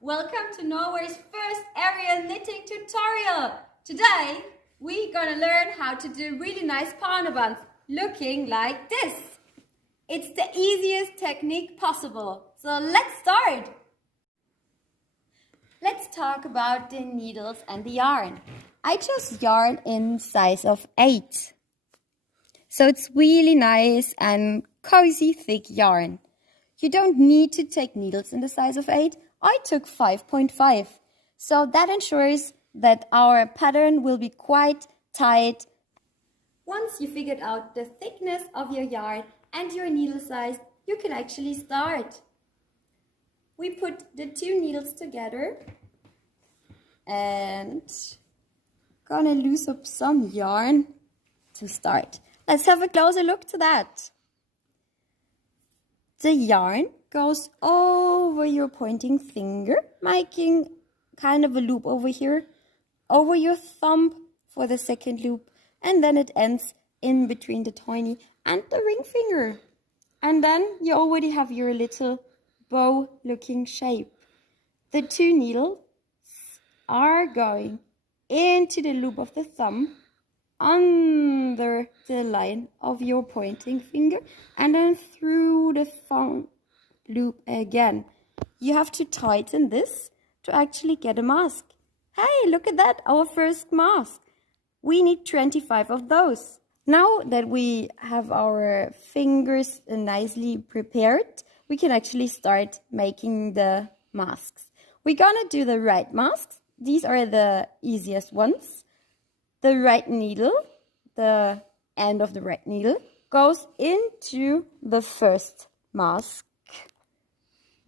Welcome to Norway's first area knitting tutorial. Today we're gonna learn how to do really nice parnabands looking like this. It's the easiest technique possible, so let's start. Let's talk about the needles and the yarn. I chose yarn in size of 8. So it's really nice and cozy thick yarn. You don't need to take needles in the size of 8. I took 5.5. So that ensures that our pattern will be quite tight. Once you figured out the thickness of your yarn and your needle size, you can actually start. We put the 2 needles together and gonna loose up some yarn to start. Let's have a closer look to that. The yarn goes over your pointing finger, making kind of a loop over here, over your thumb for the second loop, and then it ends in between the tiny and the ring finger. And then you already have your little bow looking shape. The 2 needles are going into the loop of the thumb, under the line of your pointing finger, and then through the thumb loop again. You have to tighten this to actually get a mask. Hey, look at that, our first mask. We need 25 of those. Now that we have our fingers nicely prepared, we can actually start making the masks. We're gonna do the right masks. These are the easiest ones. The right needle, the end of the right needle, goes into the first mask,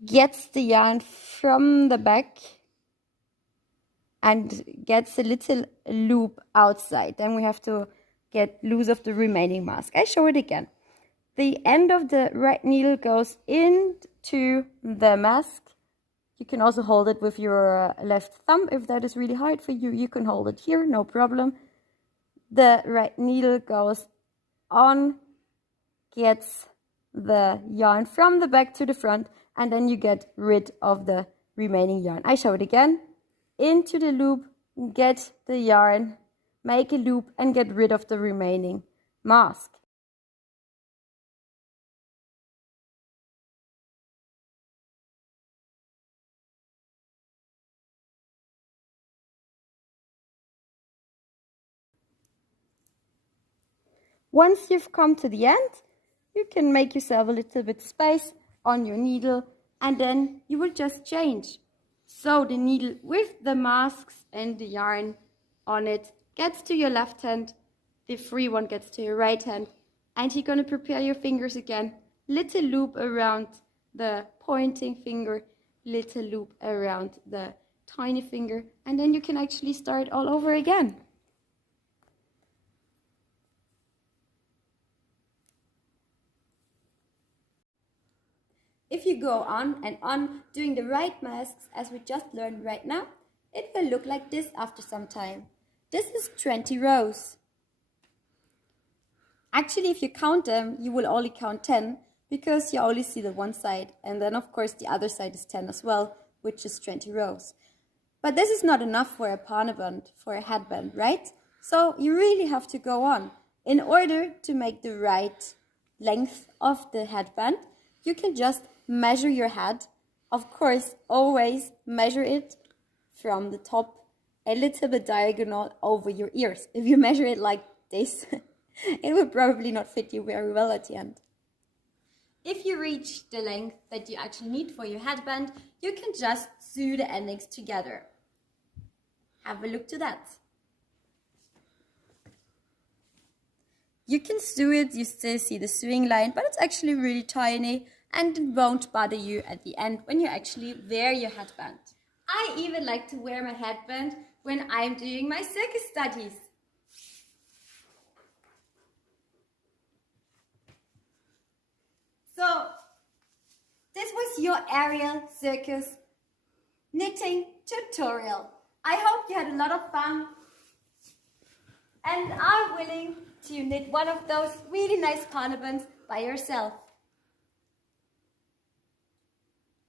gets the yarn from the back and gets a little loop outside. Then we have to get loose of the remaining mask. I show it again. The end of the right needle goes into the mask. You can also hold it with your left thumb. If that is really hard for you, you can hold it here, no problem. The right needle goes on, gets the yarn from the back to the front, and then you get rid of the remaining yarn. I show it again. Into the loop, get the yarn, make a loop, and get rid of the remaining mask. Once you've come to the end, you can make yourself a little bit space on your needle, and then you will just change. So the needle with the masks and the yarn on it gets to your left hand, the free one gets to your right hand, and you're going to prepare your fingers again. Little loop around the pointing finger, little loop around the tiny finger, and then you can actually start all over again. If you go on and on doing the right masks as we just learned right now, it will look like this after some time. This is 20 rows. Actually, if you count them, you will only count 10 because you only see the one side, and then of course the other side is 10 as well, which is 20 rows. But this is not enough for a parnaband, for a headband, right? So you really have to go on. In order to make the right length of the headband, you can just measure your head. Of course, always measure it from the top a little bit diagonal over your ears. If you measure it like this, it will probably not fit you very well at the end. If you reach the length that you actually need for your headband, you can just sew the endings together. Have a look to that. You can sew it, you still see the sewing line, but it's actually really tiny and it won't bother you at the end when you actually wear your headband. I even like to wear my headband when I'm doing my circus studies. So, this was your aerial circus knitting tutorial. I hope you had a lot of fun and are willing to knit one of those really nice parnabands by yourself.